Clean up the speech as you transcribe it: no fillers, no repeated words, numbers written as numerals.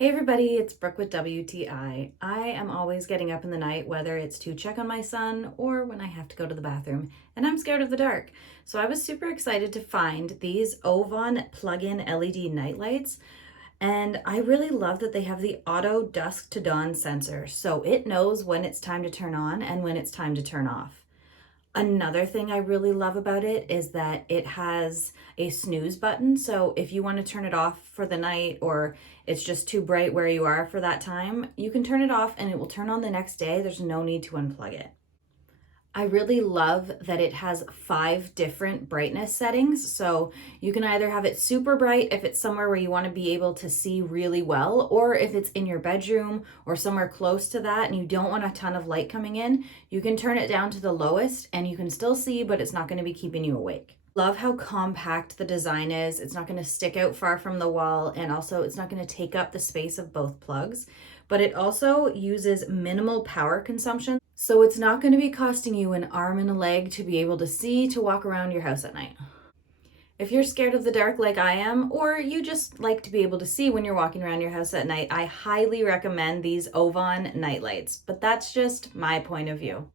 Hey everybody, it's Brooke with WTI. I am always getting up in the night, whether it's to check on my son or when I have to go to the bathroom, and I'm scared of the dark. So I was super excited to find these AUVON plug-in LED nightlights, and I really love that they have the auto dusk to dawn sensor, so it knows when it's time to turn on and when it's time to turn off. Another thing I really love about it is that it has a snooze button. So if you want to turn it off for the night or it's just too bright where you are for that time, you can turn it off and it will turn on the next day. There's no need to unplug it. I really love that it has 5 different brightness settings. So you can either have it super bright if it's somewhere where you want to be able to see really well, or if it's in your bedroom or somewhere close to that and you don't want a ton of light coming in, you can turn it down to the lowest and you can still see, but it's not going to be keeping you awake. Love how compact the design is. It's not going to stick out far from the wall, and also it's not going to take up the space of both plugs, but it also uses minimal power consumption. So it's not going to be costing you an arm and a leg to be able to see to walk around your house at night. If you're scared of the dark like I am, or you just like to be able to see when you're walking around your house at night, I highly recommend these AUVON nightlights, but that's just my point of view.